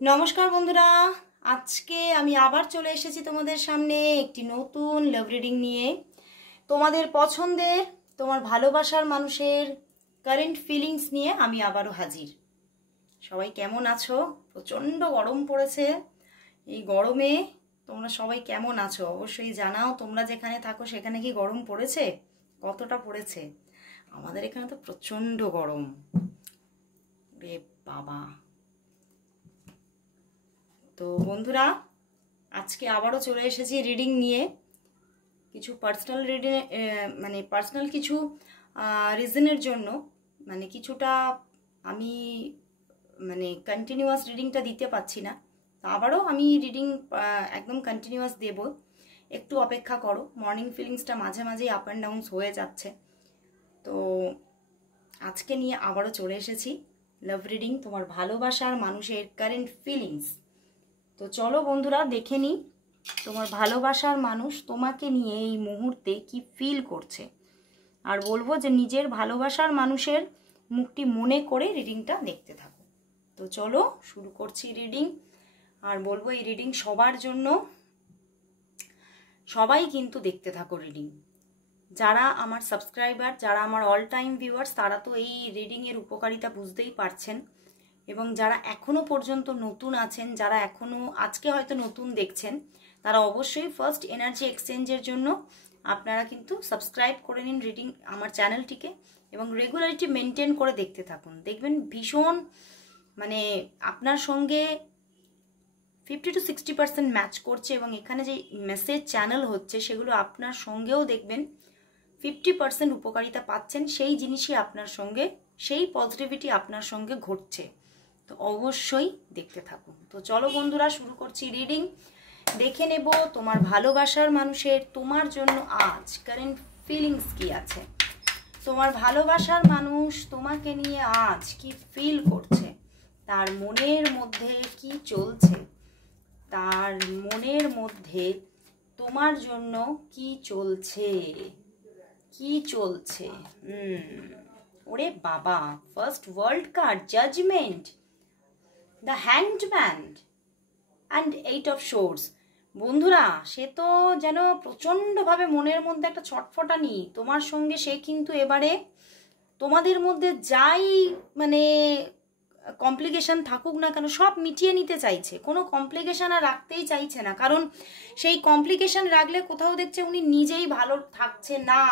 নমস্কার বন্ধুরা, আজকে আমি আবার চলে এসেছি তোমাদের সামনে একটি নতুন লাভ রিডিং নিয়ে। তোমাদের পছন্দের, তোমার ভালোবাসার মানুষের কারেন্ট ফিলিংস নিয়ে আমি আবারও হাজির। সবাই কেমন আছো? প্রচণ্ড গরম পড়েছে। এই গরমে তোমরা সবাই কেমন আছো অবশ্যই জানাও। তোমরা যেখানে থাকো সেখানে কি গরম পড়েছে? কতটা পড়েছে? আমাদের এখানে তো প্রচণ্ড গরম রে বাবা। তো বন্ধুরা, আজকে আবারও চলে এসেছি রিডিং নিয়ে। কিছু পার্সোনাল রিডিং, পার্সোনাল কিছু রিজনের জন্য কিছুটা আমি কন্টিনিউয়াস রিডিংটা দিতে পারছি না। তো আবারও আমি রিডিং একদম কন্টিনিউয়াস দেব, একটু অপেক্ষা করো। মর্নিং ফিলিংসটা মাঝে মাঝেই আপ অ্যান্ড ডাউনস হয়ে যাচ্ছে। তো আজকে নিয়ে আবারও চলে এসেছি লাভ রিডিং, তোমার ভালোবাসার মানুষের কারেন্ট ফিলিংস। তো চলো বন্ধুরা, দেখে নিই তোমার ভালোবাসার মানুষ তোমাকে নিয়ে এই মুহূর্তে কি ফিল করছে। আর বলবো যে নিজের ভালোবাসার মানুষের মুখটি মনে করে রিডিংটা দেখতে থাকো। তো চলো শুরু করছি রিডিং। আর বলবো এই রিডিং সবার জন্য, সবাই কিন্তু দেখতে থাকো রিডিং। যারা আমার সাবস্ক্রাইবার, যারা আমার অল টাইম ভিউয়ার্স, তারা তো এই রিডিংয়ের উপকারিতা বুঝতেই পারছেন। এবং যারা এখনো পর্যন্ত নতুন আছেন, যারা এখনো আজকে হয়তো নতুন দেখছেন, তারা অবশ্যই ফার্স্ট এনার্জি এক্সচেঞ্জের জন্য আপনারা কিন্তু সাবস্ক্রাইব করে নিন রিডিং আমার চ্যানেলটিকে, এবং রেগুলারিটি মেনটেন করে দেখতে থাকুন। দেখবেন ভীষণ আপনার সঙ্গে 50 to 60% ম্যাচ করছে। এবং এখানে যে মেসেজ চ্যানেল হচ্ছে সেগুলো আপনার সঙ্গেও দেখবেন 50% উপকারিতা পাচ্ছেন। সেই জিনিসই আপনার সঙ্গে, সেই পজিটিভিটি আপনার সঙ্গে ঘটছে। তো অবশ্যই দেখতে থাকুন। তো চলো বন্ধুরা, শুরু করছি রিডিং। দেখে নেব তোমার ভালোবাসার মানুষের তোমার জন্য আজ কারেন্ট ফিলিংস কি আছে। তোমার ভালোবাসার মানুষ তোমাকে নিয়ে আজ কি ফিল করছে, তার মনের মধ্যে কি চলছে, তার মনের মধ্যে তোমার জন্য কি চলছে, কি চলছে। ওরে বাবা, first world card, judgement, the hanged man and 8 of swords. বন্ধুরা, সে তো যেন প্রচণ্ডভাবে মনের মধ্যে একটা ছটফটানি তোমার সঙ্গে। সে কিন্তু এবারে তোমাদের মধ্যে যাই কমপ্লিকেশন থাকুক না কেন, সব মিটিয়ে নিতে চাইছে। কোনো কমপ্লিকেশন আর রাখতেই চাইছে না, কারণ সেই কমপ্লিকেশন রাখলে কোথাও দেখছে উনি নিজেই ভালো থাকছে না।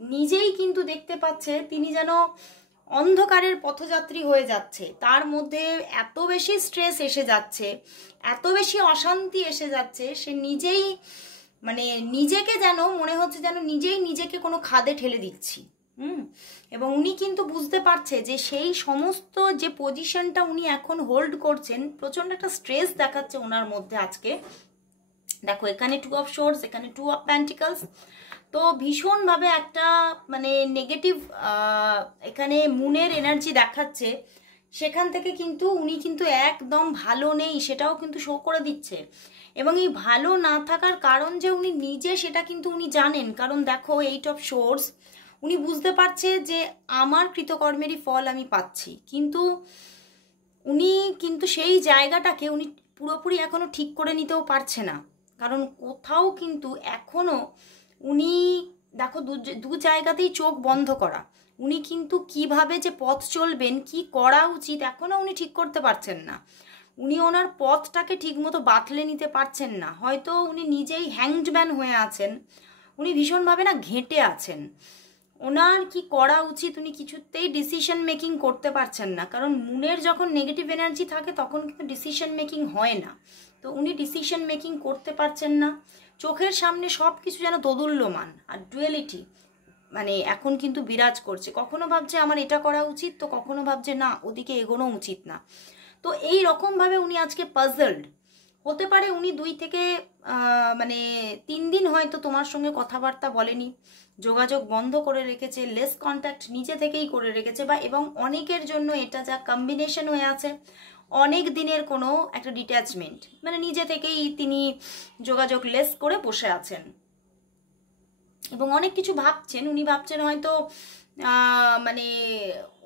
নিজেই কিন্তু দেখতে পাচ্ছে তিনি যেন অন্ধকারের পথযাত্রী হয়ে যাচ্ছে। তার মধ্যে এত বেশি স্ট্রেস এসে যাচ্ছে, এত বেশি অশান্তি এসে যাচ্ছে, সে নিজেই নিজেকে যেন মনে হচ্ছে যেন নিজেই নিজেকে কোনো খাদে ঠেলে দিচ্ছি। এবং উনি কিন্তু বুঝতে পারছে যে সেই সমস্ত যে পজিশনটা উনি এখন হোল্ড করছেন, প্রচন্ড একটা স্ট্রেস দেখাচ্ছে ওনার মধ্যে আজকে। দেখো, এখানে 2 অফ সোর্স, এখানে 2 অফ প্যান্টিকলস। তো ভীষণভাবে একটা নেগেটিভ এখানে মুনের এনার্জি দেখাচ্ছে। সেখান থেকে কিন্তু উনি কিন্তু একদম ভালো নেই, সেটাও কিন্তু শো করে দিচ্ছে। এবং এই ভালো না থাকার কারণ যে উনি নিজে, সেটা কিন্তু উনি জানেন। কারণ দেখো, 8 অফ সোর্স, উনি বুঝতে পারছে যে আমার কৃতকর্মেরই ফল আমি পাচ্ছি। কিন্তু উনি কিন্তু সেই জায়গাটাকে উনি পুরোপুরি এখনো ঠিক করে নিতেও পারছে না। কারণ কোথাও কিন্তু এখনো উনি, দেখো, দু জায়গাতেই চোখ বন্ধ করা। উনি কিন্তু কিভাবে যে পথ চলবেন, কি করা উচিত, এখনো উনি ঠিক করতে পারছেন না। উনি ওনার পথটাকে ঠিকমতো বাতলে নিতে পারছেন না। হয়তো উনি নিজেই হ্যাংডম্যান হয়ে আছেন, উনি ভীষণভাবে ঘেঁটে আছেন। ওনার কি করা উচিত উনি কিছুতেই ডিসিশন মেকিং করতে পারছেন না। কারণ মুনের যখন নেগেটিভ এনার্জি থাকে তখন কিন্তু ডিসিশন মেকিং হয় না। তো উনি ডিসিশন মেকিং করতে পারছেন না। চোখের সামনে সব কিছু যেন দোদুল্যমান আর ডুয়ালিটি এখন কিন্তু বিরাজ করছে। কখনো ভাবছে আমার এটা করা উচিত, তো কখনো ভাবছে না, ওদিকে এগোনো উচিত না। তো এই রকমভাবে উনি আজকে পাজলড। হতে পারে উনি 2 থেকে 3 দিন হয়তো তোমার সঙ্গে কথাবার্তা বলেনি, যোগাযোগ বন্ধ করে রেখেছে, লেস কন্ট্যাক্ট নিজে থেকেই করে রেখেছে। বা এবং অনেকের জন্য এটা যা কম্বিনেশন হয়ে আছে, অনেক দিনের কোনো একটা ডিট্যাচমেন্ট, নিজে থেকেই তিনি যোগাযোগ লেস করে বসে আছেন এবং অনেক কিছু ভাবছেন। উনি ভাবছেন হয়তো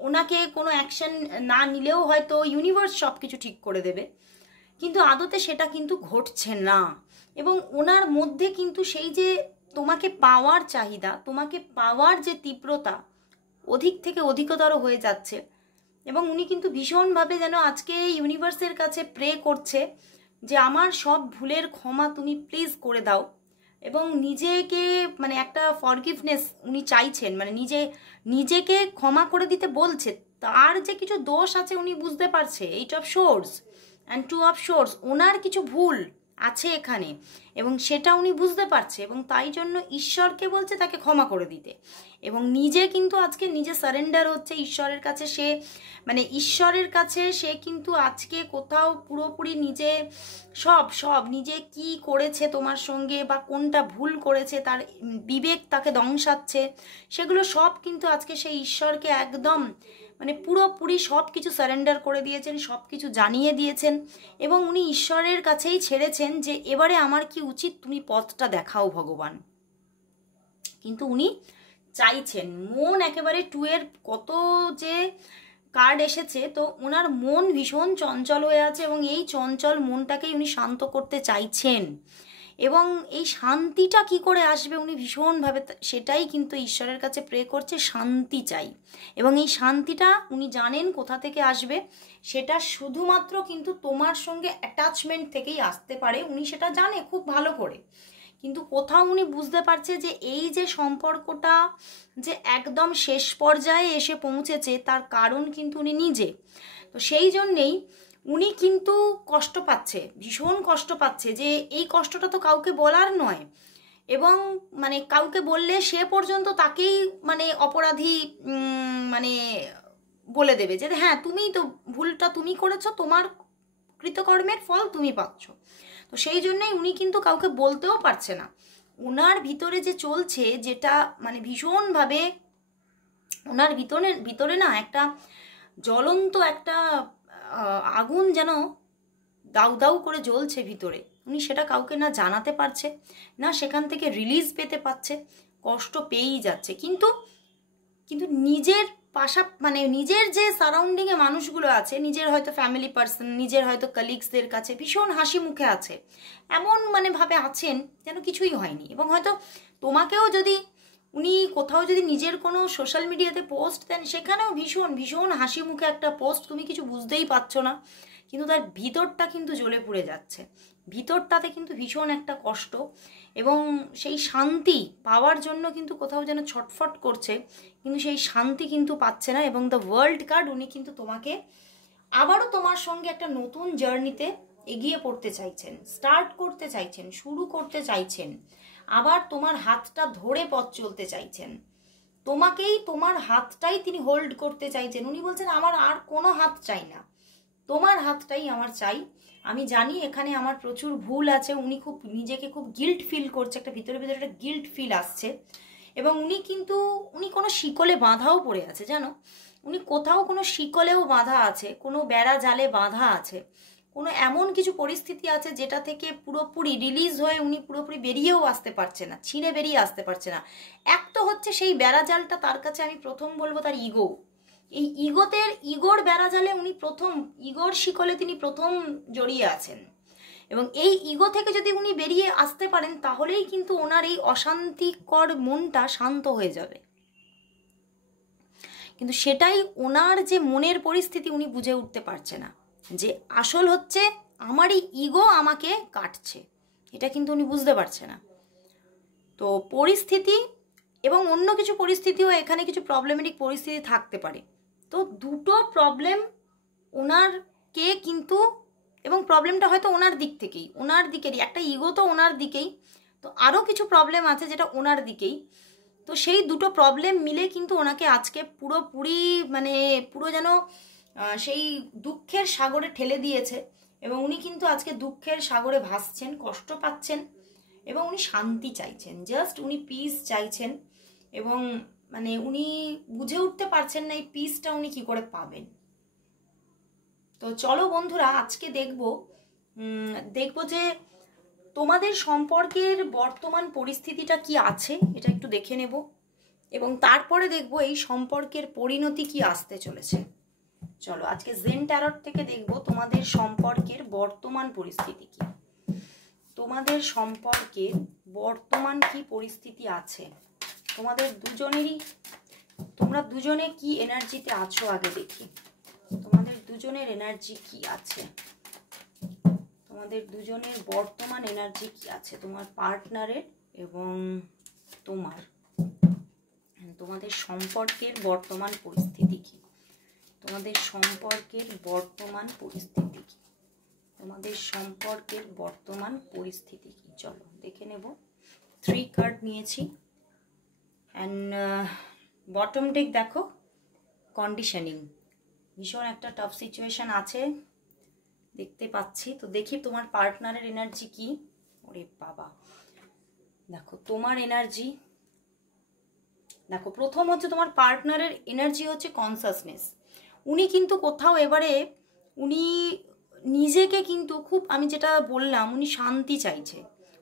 ওনাকে কোনো অ্যাকশন না নিলেও হয়তো ইউনিভার্স সব কিছু ঠিক করে দেবে, কিন্তু আদতে সেটা কিন্তু ঘটছে না। এবং ওনার মধ্যে কিন্তু সেই যে তোমাকে পাওয়ার চাহিদা, তোমাকে পাওয়ার যে তীব্রতা অধিক থেকে অধিকতর হয়ে যাচ্ছে। এবং উনি কিন্তু ভীষণভাবে যেন আজকে ইউনিভার্সের কাছে প্রে করছে যে আমার সব ভুলের ক্ষমা তুমি প্লিজ করে দাও। এবং নিজেকে মানে একটা ফরগিভনেস উনি চাইছেন, মানে নিজেকে ক্ষমা করে দিতে বলছে। তার যে কিছু দোষ আছে উনি বুঝতে পারছে, 8 of source and 2 of source, ওনার কিছু ভুল আছে এখানে এবং সেটা উনি বুঝতে পারছে, এবং তাই জন্য ঈশ্বরকে বলছে তাকে ক্ষমা করে দিতে। এবং নিজে কিন্তু আজকে নিজে সারেন্ডার হচ্ছে ঈশ্বরের কাছে। সে মানে ঈশ্বরের কাছে সে কিন্তু আজকে কোথাও পুরোপুরি নিজে সব নিজে কি করেছে তোমার সঙ্গে বা কোনটা ভুল করেছে, তার বিবেক তাকে দংশাচ্ছে, সেগুলো সব কিন্তু আজকে সেই ঈশ্বরকে একদম মানে পুরোপুরি সব কিছু সারেন্ডার করে দিয়েছেন, সব কিছু জানিয়ে দিয়েছেন। এবং উনি ঈশ্বরের কাছেই ছেড়েছেন যে এবারে আমার কি উচিত, তুমি পথটা দেখাও ভগবান। কিন্তু উনি চাইছেন, মন একেবারে 2 এর কত যে কার্ড এসেছে, তো ওনার মন ভীষণ চঞ্চল হয়ে আছে এবং এই চঞ্চল মনটাকেই উনি শান্ত করতে চাইছেন। এবং এই শান্তিটা কি করে আসবে উনি ভীষণভাবে সেটাই কিন্তু ঈশ্বরের কাছে প্রে করছে, শান্তি চাই। এবং এই শান্তিটা উনি জানেন কোথা থেকে আসবে, সেটা শুধুমাত্র কিন্তু তোমার সঙ্গে অ্যাটাচমেন্ট থেকেই আসতে পারে, উনি সেটা জানে খুব ভালো করে। কিন্তু কোথাও উনি বুঝতে পারছে যে এই যে সম্পর্কটা যে একদম শেষ পর্যায়ে এসে পৌঁছেছে তার কারণ কিন্তু উনি নিজে। তো সেই জন্যেই উনি কিন্তু কষ্ট পাচ্ছে, ভীষণ কষ্ট পাচ্ছে যে এই কষ্টটা তো কাউকে বলার নয়। এবং মানে কাউকে বললে সে পর্যন্ত তাকেই মানে অপরাধী মানে বলে দেবে যে হ্যাঁ তুমি তো ভুলটা তুমি করেছো, তোমার কৃতকর্মের ফল তুমি পাচ্ছ। তো সেই জন্যই উনি কিন্তু কাউকে বলতেও পারছে না। ওনার ভিতরে যে চলছে যেটা মানে ভীষণভাবে ওনার ভিতরে না একটা জ্বলন্ত একটা আগুন যেন দাউ দাউ করে জ্বলছে ভিতরে। উনি সেটা কাউকে না জানাতে পারছে, না সেখান থেকে রিলিজ পেতে পারছে, কষ্ট পেয়েই যাচ্ছে। কিন্তু নিজের মানে নিজের যে সারাউন্ডিংয়ে মানুষগুলো আছে, নিজের হয়তো ফ্যামিলি পার্সন, নিজের হয়তো কলিগসদের কাছে ভীষণ হাসি মুখে আছে, এমন মানে ভাবে আছেন যেন কিছুই হয়নি। এবং হয়তো তোমাকেও যদি উনি কোথাও যদি নিজের কোনো সোশ্যাল মিডিয়াতে পোস্ট দেন, সেখানেও ভীষণ ভীষণ হাসি মুখে একটা পোস্ট, তুমি কিছু বুঝতেই পারছো না, কিন্তু তার ভিতরটা কিন্তু জ্বলে পুড়ে যাচ্ছে, ভিতরটাতে কিন্তু ভীষণ একটা কষ্ট। এবং সেই শান্তি পাওয়ার জন্য কিন্তু কোথাও যেন ছটফট করছে, কিন্তু সেই শান্তি কিন্তু পাচ্ছে না। এবং দ্য ওয়ার্ল্ড কার্ড, উনি কিন্তু তোমাকে আবারও তোমার সঙ্গে একটা নতুন জার্নিতে এগিয়ে পড়তে চাইছেন, স্টার্ট করতে চাইছেন, শুরু করতে চাইছেন, আবার তোমার হাতটা ধরে পথ চলতে চাইছেন, তোমাকেই তোমার হাতটাই তিনি হোল্ড করতে চাইছেন। উনি বলছেন আমার আর কোনো হাত চাই না, তোমার হাতটাই আমার চাই। আমি জানি এখানে আমার প্রচুর ভুল আছে। উনি খুব নিজেকে খুব গিল্ট ফিল করছে, একটা ভিতরে ভিতরে একটা গিল্ট ফিল আসছে। এবং উনি কোনো শিকলে বাঁধাও পড়ে আছে, জানো, উনি কোথাও কোনো শিকলেও বাঁধা আছে, কোনো বেড়া জালে বাঁধা আছে, কোনো এমন কিছু পরিস্থিতি আছে যেটা থেকে পুরোপুরি রিলিজ হয়ে উনি পুরোপুরি বেরিয়েও আসতে পারছে না, ছিঁড়ে বেরিয়ে আসতে পারছে না। এক তো হচ্ছে সেই বেড়া জালটা তার কাছে, আমি প্রথম বলবো তার ইগো। এই ইগোর বেড়াজালে উনি প্রথম, ইগোর শিকলে তিনি প্রথম জড়িয়ে আছেন। এবং এই ইগো থেকে যদি উনি বেরিয়ে আসতে পারেন, তাহলেই কিন্তু ওনার এই অশান্তিকর মনটা শান্ত হয়ে যাবে। কিন্তু সেটাই ওনার যে মনের পরিস্থিতি, উনি বুঝে উঠতে পারছে না যে আসল হচ্ছে আমারই ইগো আমাকে কাটছে, এটা কিন্তু উনি বুঝতে পারছে না। তো পরিস্থিতি এবং অন্য কিছু পরিস্থিতিও, এখানে কিছু প্রবলেমেটিক পরিস্থিতি থাকতে পারে। তো দুটো প্রবলেম ওনারকে কিন্তু, এবং প্রবলেমটা হয়তো ওনার দিক থেকেই, ওনার দিকেরই একটা ইগো তো ওনার দিকেই, তো আরও কিছু প্রবলেম আছে যেটা ওনার দিকেই। তো সেই দুটো প্রবলেম মিলে কিন্তু ওনাকে আজকে পুরোপুরি মানে পুরো যেন সেই দুঃখের সাগরে ঠেলে দিয়েছে। এবং উনি কিন্তু আজকে দুঃখের সাগরে ভাসছেন, কষ্ট পাচ্ছেন, এবং উনি শান্তি চাইছেন, জাস্ট উনি পিস চাইছেন। এবং মানে উনি বুঝে উঠতে পারছেন না এই পিসটা উনি কি করে পাবেন। তো চলো বন্ধুরা, আজকে দেখবো যে তোমাদের সম্পর্কের বর্তমান পরিস্থিতিটা কি আছে, এটা একটু দেখে নেব। এবং তারপরে দেখবো এই সম্পর্কের পরিণতি কি আসতে চলেছে। চলো আজকে জেন ট্যারট থেকে দেখবো তোমাদের সম্পর্কের বর্তমান পরিস্থিতি কি, তোমাদের সম্পর্কের বর্তমান কি পরিস্থিতি আছে, তোমাদের দুজনেরই, তোমরা দুজনে কি এনার্জিতে আছো আগে দেখি, তোমাদের দুজনের এনার্জি কি আছে, তোমাদের দুজনের বর্তমান এনার্জি কি আছে, তোমার পার্টনারের এবং তোমাদের সম্পর্কের বর্তমান পরিস্থিতি কি, তোমাদের সম্পর্কের বর্তমান পরিস্থিতি কি, তোমাদের সম্পর্কের বর্তমান পরিস্থিতি কি। চলো দেখে নেব। 3 কার্ড নিয়েছি অ্যান্ড বটম ডেক দেখো কন্ডিশনিং, ভীষণ একটা টাফ সিচুয়েশন আছে দেখতে পাচ্ছি। তো দেখি তোমার পার্টনারের এনার্জি কি। ওরে বাবা, দেখো তোমার এনার্জি, দেখো প্রথম হচ্ছে তোমার পার্টনারের এনার্জি হচ্ছে কনসাসনেস। উনি কিন্তু কোথাও এবারে উনি নিজেকে কিন্তু খুব, আমি যেটা বললাম, উনি শান্তি চাইছে,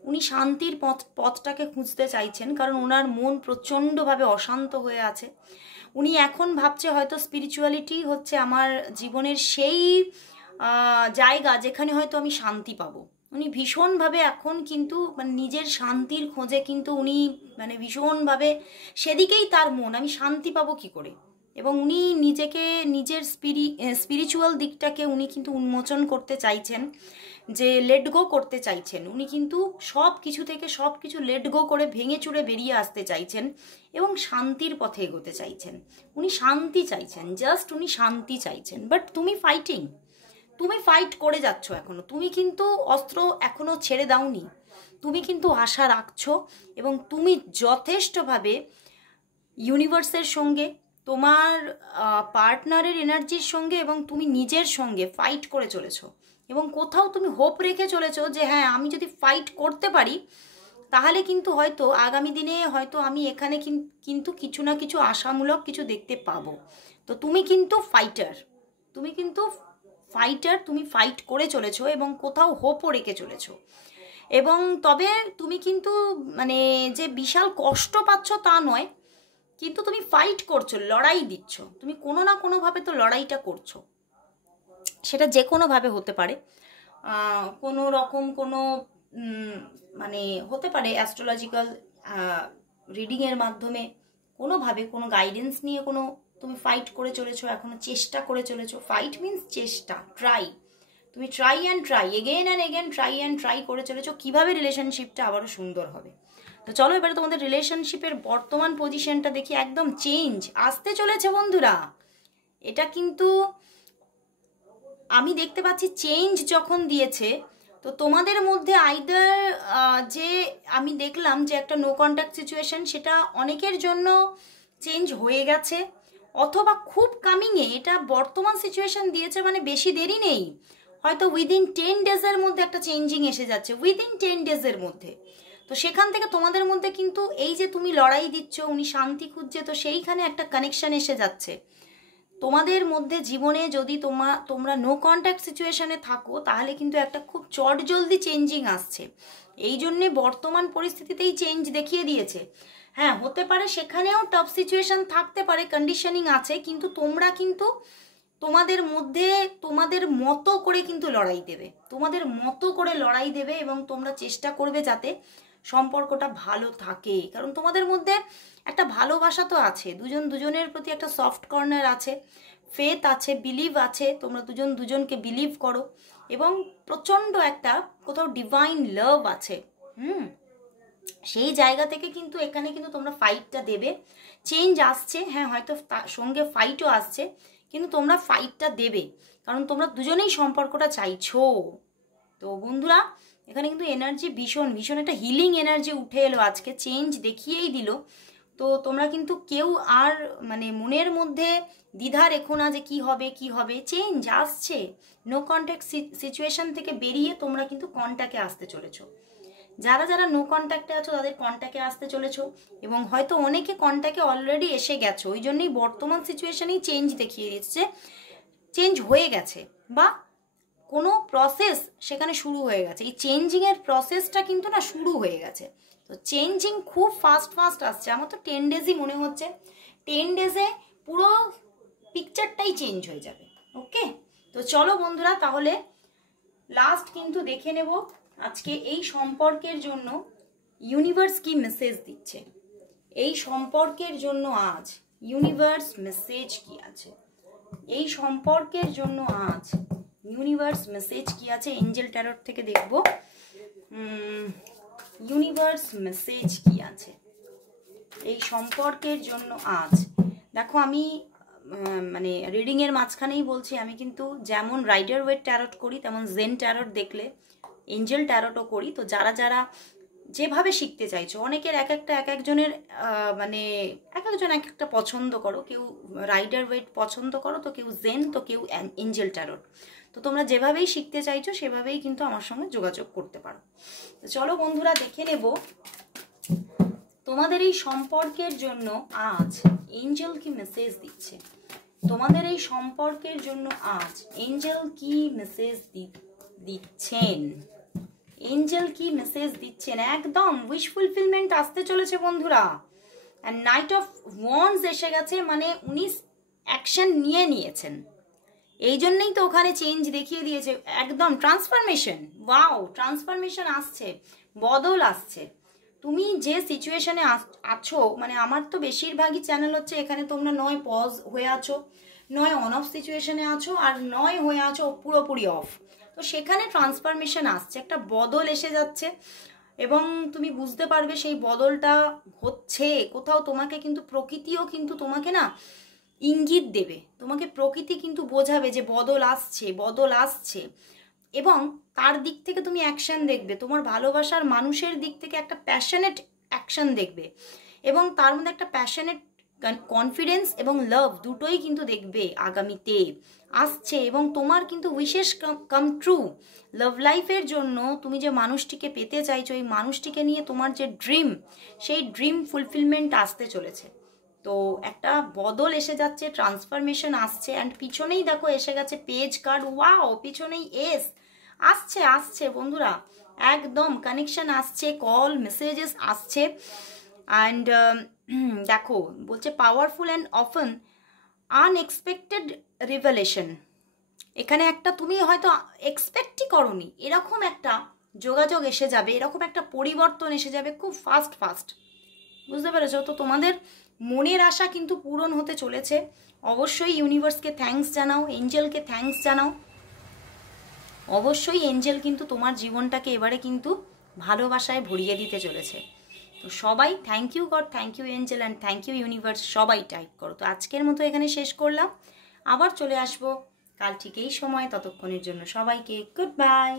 উনি শান্তির পথটাকে খুঁজতে চাইছেন, কারণ ওনার মন প্রচণ্ডভাবে অশান্ত হয়ে আছে। উনি এখন ভাবছে হয়তো স্পিরিচুয়ালিটি হচ্ছে আমার জীবনের সেই জায়গা যেখানে হয়তো আমি শান্তি পাবো। উনি ভীষণভাবে এখন কিন্তু মানে নিজের শান্তির খোঁজে কিন্তু উনি মানে ভীষণভাবে সেদিকেই তার মন, আমি শান্তি পাবো কি করে। এবং উনি নিজেকে নিজের স্পিরিচুয়াল দিকটাকে উনি কিন্তু উন্মোচন করতে চাইছেন, যে লেট গো করতে চাইছেন। উনি কিন্তু সব কিছু থেকে সব কিছু লেট গো করে ভেঙে চুরে বেরিয়ে আসতে চাইছেন এবং শান্তির পথে এগোতে চাইছেন। উনি শান্তি চাইছেন, জাস্ট উনি শান্তি চাইছেন। বাট তুমি ফাইটিং, তুমি ফাইট করে যাচ্ছ এখনো, তুমি কিন্তু অস্ত্র এখনো ছেড়ে দাওনি, তুমি কিন্তু আশা রাখছো এবং তুমি যথেষ্টভাবে ইউনিভার্সের সঙ্গে, তোমার পার্টনারের এনার্জির সঙ্গে এবং তুমি নিজের সঙ্গে ফাইট করে চলেছো। এবং কোথাও তুমি হোপ রেখে চলেছো যে হ্যাঁ আমি যদি ফাইট করতে পারি তাহলে কিন্তু হয়তো আগামী দিনে হয়তো আমি এখানে কিন্তু কিছু না কিছু আশামূলক কিছু দেখতে পাবো। তো তুমি কিন্তু ফাইটার, তুমি কিন্তু ফাইটার, তুমি ফাইট করে চলেছো এবং কোথাও হোপও রেখে চলেছো। এবং তবে তুমি কিন্তু মানে যে বিশাল কষ্ট পাচ্ছ তা নয়, কিন্তু তুমি ফাইট করছো, লড়াই দিচ্ছ, তুমি কোনো না কোনোভাবে তো লড়াইটা করছো। সেটা যে কোনোভাবে হতে পারে, কোনো রকম কোনো মানে হতে পারে অ্যাস্ট্রোলজিক্যাল রিডিংয়ের মাধ্যমে, কোনোভাবে কোনো গাইডেন্স নিয়ে কোনো তুমি ফাইট করে চলেছো, এখনো চেষ্টা করে চলেছো। ফাইট মিনস চেষ্টা, ট্রাই, তুমি try and try again and again, try and try করে চলেছো কীভাবে রিলেশনশিপটা আবারও সুন্দর হবে। তো চলো এবারে তোমাদের রিলেশনশিপের বর্তমান পজিশনটা দেখি। একদম চেঞ্জ আসতে চলেছে বন্ধুরা, এটা কিন্তু আমি দেখতে পাচ্ছি চেঞ্জ যখন দিয়েছে। তো তোমাদের মধ্যে আইদার যে আমি দেখলাম যে একটা নো কন্ট্যাক্ট সিচুয়েশন, সেটা অনেকের জন্য চেঞ্জ হয়ে গেছে, অথবা খুব কামিংয়ে এটা বর্তমান সিচুয়েশন দিয়েছে, মানে বেশি দেরি নেই, হয়তো উইদিন 10 ডেজের মধ্যে একটা চেঞ্জিং এসে যাচ্ছে, উইদিন 10 ডেজের মধ্যে। তো সেখান থেকে তোমাদের মধ্যে কিন্তু এই যে তুমি লড়াই দিচ্ছ, উনি শান্তি খুঁজছে, তো সেইখানে একটা কানেকশন এসে যাচ্ছে তোমাদের মধ্যে। জীবনে যদি তোমরা নো কন্ট্যাক্ট সিচুয়েশনে থাকো তাহলে কিন্তু একটা খুব চটজলদি চেঞ্জিং আসছে। এই জন্যে বর্তমান পরিস্থিতিতেই চেঞ্জ দেখিয়ে দিয়েছে। হ্যাঁ হতে পারে সেখানেও টাফ সিচুয়েশন থাকতে পারে, কন্ডিশনিং আছে, কিন্তু তোমরা কিন্তু তোমাদের মধ্যে তোমাদের মতো করে কিন্তু লড়াই দেবে, তোমাদের মতো করে লড়াই দেবে এবং তোমরা চেষ্টা করবে যাতে সম্পর্কটা ভালো থাকে। কারণ তোমাদের মধ্যে একটা ভালোবাসা তো আছে, দুজন দুজনের প্রতি একটা সফট কর্নার আছে, ফেথ আছে, বিলিভ আছে, তোমরা দুজন দুজনকে বিলিভ করো এবং প্রচণ্ড একটা কোথাও ডিভাইন লাভ আছে। সেই জায়গা থেকে কিন্তু এখানে কিন্তু তোমরা ফাইটটা দেবে। চেঞ্জ আসছে, হ্যাঁ হয়তো সঙ্গে ফাইটও আসছে, কিন্তু তোমরা ফাইটটা দেবে কারণ তোমরা দুজনেই সম্পর্কটা চাইছো। তো বন্ধুরা এখানে কিন্তু এনার্জি ভীষণ ভীষণ একটা হিলিং এনার্জি উঠে এলো আজকে, চেঞ্জ দেখিয়েই দিল। তো তোমরা কিন্তু কেউ আর মানে মনের মধ্যে দ্বিধা রেখো না যে কি হবে কি হবে, চেঞ্জ আসছে। নো কন্ট্যাক্ট সিচুয়েশন থেকে বেরিয়ে তোমরা কিন্তু কন্ট্যাক্টে আসতে চলেছো। যারা যারা নো কন্ট্যাক্টে আছো তাদের কন্ট্যাক্টে আসতে চলেছো এবং হয়তো অনেকে কন্ট্যাক্টে অলরেডি এসে গেছো, ওই জন্যই বর্তমান সিচুয়েশনেই চেঞ্জ দেখিয়ে দিচ্ছে, চেঞ্জ হয়ে গেছে বা কোনো প্রসেস সেখানে শুরু হয়ে গেছে। এই চেঞ্জিংয়ের প্রসেসটা কিন্তু না শুরু হয়ে গেছে। তো চেঞ্জিং খুব ফাস্ট ফাস্ট আসছে, আমার তো 10 ডেজই মনে হচ্ছে, 10 ডেজে পুরো পিকচারটাই চেঞ্জ হয়ে যাবে। ওকে, তো চলো বন্ধুরা তাহলে লাস্ট কিন্তু দেখে নেব আজকে এই সম্পর্কের জন্য ইউনিভার্স কি মেসেজ দিচ্ছে। এই সম্পর্কের জন্য আজ ইউনিভার্স মেসেজ কি আছে, এই সম্পর্কের জন্য আজ ইউনিভার্স মেসেজ কি আছে, এঞ্জেল ট্যারট থেকে দেখব ইউনিভার্স মেসেজ কি আছে এই সম্পর্কের জন্য আজ। দেখো আমি মানে রিডিংয়ের মাঝখানেই বলছি, আমি কিন্তু যেমন রাইডার ওয়েট ট্যারট করি তেমন জেন ট্যারট দেখলে এঞ্জেল ট্যারটও করি। তো যারা যারা যেভাবে শিখতে চাইছো, অনেকের এক একজনের মানে এক একটা পছন্দ করো, কেউ রাইডার ওয়েট পছন্দ করো, তো কেউ জেন, তো কেউ এঞ্জেল ট্যারট। তো তোমরা যেভাবেই শিখতে চাইছো সেভাবেই কিন্তু আমার সঙ্গে যোগাযোগ করতে পারো। তো চলো বন্ধুরা দেখে নেব তোমাদের এই সম্পর্কের জন্য আজ এঞ্জেল কি মেসেজ দিচ্ছে। তোমাদের এই সম্পর্কের জন্য আজ এঞ্জেল কি মেসেজ দিচ্ছেন, এঞ্জেল কি মেসেজ দিচ্ছেন। একদম উইশ ফুলফিলমেন্ট আসতে চলেছে বন্ধুরা। আর নাইট অফ ওয়ান্ডস এসে গেছে, মানে উনি অ্যাকশন নিয়েছেন, এই জন্যই তো ওখানে চেঞ্জ দেখিয়ে দিয়েছে। একদম ট্রান্সফরমেশন, ওয়াও ট্রান্সফরমেশন আসছে, বদল আসছে। তুমি যে সিচুয়েশনে আছো, মানে আমার তো বেশিরভাগই চ্যানেল হচ্ছে এখানে তোমরা নয় পজ হয়ে আছো, নয় অন অফ সিচুয়েশনে আছো, আর নয় হয়ে আছো পুরোপুরি অফ। তো সেখানে ট্রান্সফরমেশন আসছে, একটা বদল এসে যাচ্ছে এবং তুমি বুঝতে পারবে সেই বদলটা হচ্ছে কোথাও। তোমাকে কিন্তু প্রকৃতিও কিন্তু তোমাকে না ইঙ্গিত দেবে, তোমাকে প্রকৃতি কিন্তু বোঝাবে যে বদল আসছে, বদল আসছে, এবং তার দিক থেকে তুমি অ্যাকশন দেখবে। তোমার ভালোবাসার মানুষের দিক থেকে একটা প্যাশনেট অ্যাকশন দেখবে, এবং তার মধ্যে একটা প্যাশনেট কনফিডেন্স এবং লাভ দুটোই কিন্তু দেখবে আগামীতে আসছে। এবং তোমার কিন্তু উইশেস কাম ট্রু, লাভ লাইফের জন্য তুমি যে মানুষটিকে পেতে চাইছো, এই মানুষটিকে নিয়ে তোমার যে ড্রিম, সেই ড্রিম ফুলফিলমেন্ট আসতে চলেছে। তো একটা বদল এসে যাচ্ছে, ট্রান্সফরমেশন আসছে। অ্যান্ড পিছনেই দেখো এসে গেছে পেজ কার্ড, ওয়াও, পিছনেই এস আসছে আসছে বন্ধুরা, একদম কানেকশন আসছে, কল মেসেজেস আসছে। অ্যান্ড দেখো বলছে powerful and often unexpected revelation. এখানে একটা তুমি হয়তো এক্সপেক্টই করোনি, এরকম একটা যোগাযোগ এসে যাবে, এরকম একটা পরিবর্তন এসে যাবে খুব ফাস্ট ফাস্ট, বুঝতে পেরেছো? তো তোমাদের মনের আশা কিন্তু পূরণ হতে চলেছে। অবশ্যই ইউনিভার্সকে থ্যাঙ্কস জানাও, এঞ্জেলকে থ্যাঙ্কস জানাও। অবশ্যই এঞ্জেল কিন্তু তোমার জীবনটাকে এবারে কিন্তু ভালোবাসায় ভরিয়ে দিতে চলেছে। তো সবাই thank you God, thank you angel and thank you universe, সবাই টাইপ করো। তো আজকের মতো এখানে শেষ করলাম, আবার চলে আসবো কাল ঠিক এই সময়। ততক্ষণের জন্য সবাইকে গুড বাই।